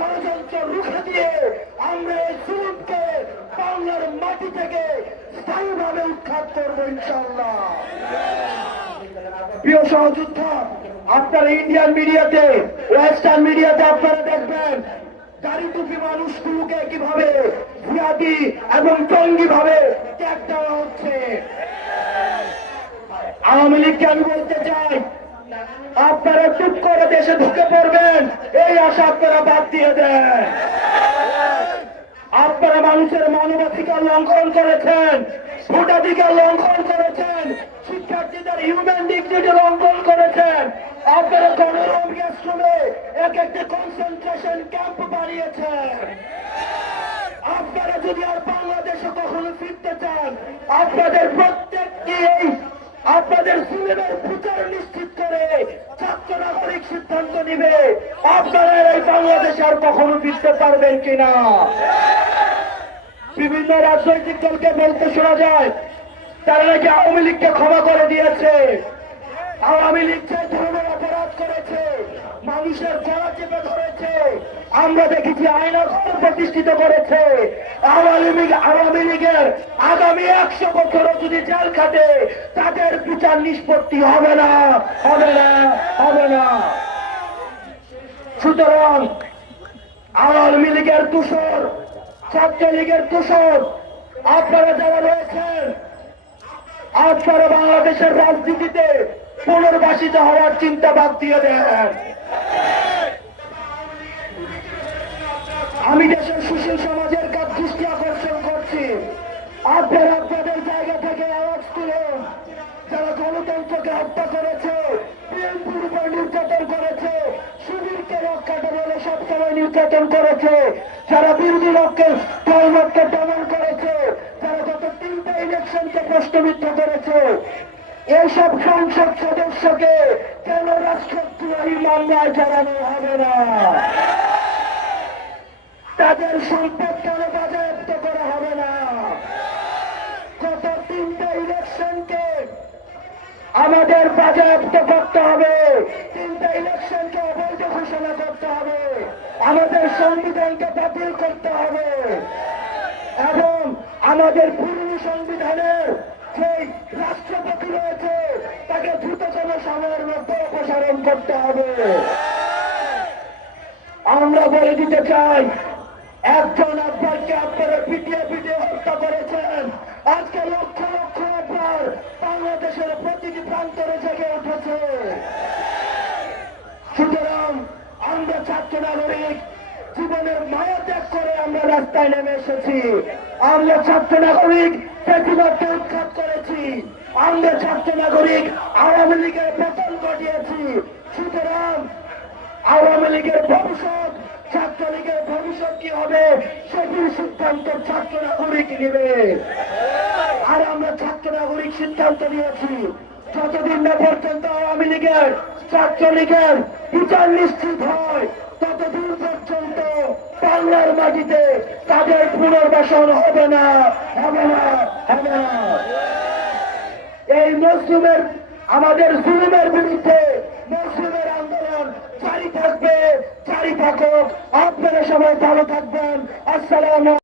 ষড়যন্ত্র রুখে দিয়ে আমরা এই জুলুমকে বাংলার মাটি থেকে স্থায়ীভাবে উৎখাত করবো ইনশাআল্লাহ। প্রিয় সহযোদ্ধা, আপনারা ইন্ডিয়ান মিডিয়াতে, ওয়েস্টার্ন মিডিয়াতে আপনারা দেখবেন দাড়ি টুপি মানুষগুলোকে কিভাবে জিহাদি এবং জঙ্গি ভাবে ট্যাগ দেওয়া হচ্ছে। আওয়ামী লীগকে আমি বলতে চাই, আপনারা চুপ করে দেশে ঢুকে পড়বেন এই আশা আপনারা বাদ দিয়ে দেন। আপনারা মানুষের মানবাধিকার লঙ্ঘন করেছেন, ভোটাধিকার লঙ্ঘন করেছেন, শিক্ষার্থীদের হিউম্যান ডিগনিটি লঙ্ঘন করেছেন। আপনারা গণরম আশ্রমে এক একটি কনসেন্ট্রেশন ক্যাম্প বানিয়েছেন। আপনারা যদি আর বাংলাদেশে কখনো ফিরতে চান, আপনাদের প্রত্যেকটি আপনাদের জুলুমের বিচার নিশ্চিত করে ছাত্র নাগরিক সিদ্ধান্ত নিবে আপনারা এই বাংলাদেশে আর কখনো ফিরতে পারবেন কিনা। বিভিন্ন রাজনৈতিক দলকে বলতে শোনা যায় তারা নাকি আওয়ামী লীগকে ক্ষমা করে দিয়েছে। আওয়ামী লীগ যে ধরনের অপরাধ করেছে, মানুষের গলা চেপে ধরেছে, আমরা দেখেছি আইনা প্রতিষ্ঠিত করেছে। আওয়ামী লীগের আগামী 100 বছরও যদি জেল খাটে তাদের বিচার নিষ্পত্তি হবে না, হবে না, হবে না। সুতরাং আওয়ামী লীগের দূষর, ছাত্রলীগের দূষর আপনারা যারা রয়েছেন, আপনারা বাংলাদেশের রাজনীতিতে পুনর্বাসিত হওয়ার চিন্তা বাদ দিয়ে দেন। আমি দেশের সুশীল সমাজের কাছে দৃষ্টি আকর্ষণ করছি, আপনারা আপনাদের জায়গা থেকে আওয়াজ তুলুন। যারা গণতন্ত্রকে হত্যা করেছে, বিএনপির উপর নির্যাতন করেছে, শিবিরকে রক্ষাতে বলে সবসময় নির্যাতন করেছে, যারা বিরোধী দলকে দমন করেছে, যারা গত 3টা ইলেকশনকে প্রশ্নবিদ্ধ করেছে, এইসব সংসদ সদস্যকে কেন রাষ্ট্রদ্রোহী মামলায় জড়ানো হবে না? তাদের সম্পদ কেন বাজেয়াপ্ত করা হবে না? গত 3টা ইলেকশনকে আমাদের বাজেয়াপ্ত করতে হবে, 3টা ইলেকশনকে অবৈধ ঘোষণা করতে হবে, আমাদের সংবিধানকে বাতিল করতে হবে এবং আমাদের পুরনো সংবিধানের সেই রাষ্ট্রপতি রয়েছে তাকে দ্রুততম সময়ের মধ্যে অপসারণ করতে হবে। আমরা বলে দিতে চাই, একজন আব্বাসকে আপনারা পিটিয়ে পিটিয়ে হত্যা করেছেন, আজকে লক্ষ লক্ষ আব্বার বাংলাদেশের প্রতিটি প্রান্তরে জেগে উঠেছে। সুতরাং আমরা ছাত্র নাগরিক জীবনের মায়া ত্যাগ করে আমরা রাস্তায় নেমে এসেছি। আমরা ছাত্র নাগরিক প্রতিবাদকে উৎখাত করেছি, আমরা ছাত্র নাগরিক আওয়ামী লীগের পতন ঘটিয়েছি। সুতরাং আওয়ামী লীগের ভবিষ্যৎ, ছাত্রলীগের ভবিষ্যৎ কি হবে সেটির সিদ্ধান্ত ছাত্র নাগরিক নেবে। আর আমরা ছাত্র নাগরিক সিদ্ধান্ত নিয়েছি, যতদিন না পর্যন্ত আওয়ামী লীগের, ছাত্রলীগের বিচার নিশ্চিত হয় ততদিন পর্যন্ত বাংলার মাটিতে তাদের পুনর্বাসন হবে না, হবে না, হবে না। এই মুসলিমের, আমাদের জুলুমের বিরুদ্ধে মুসলিমের আন্দোলন জারি থাকবে, জারি থাকুক। আপনারা সবাই ভালো থাকবেন। আসসালাম।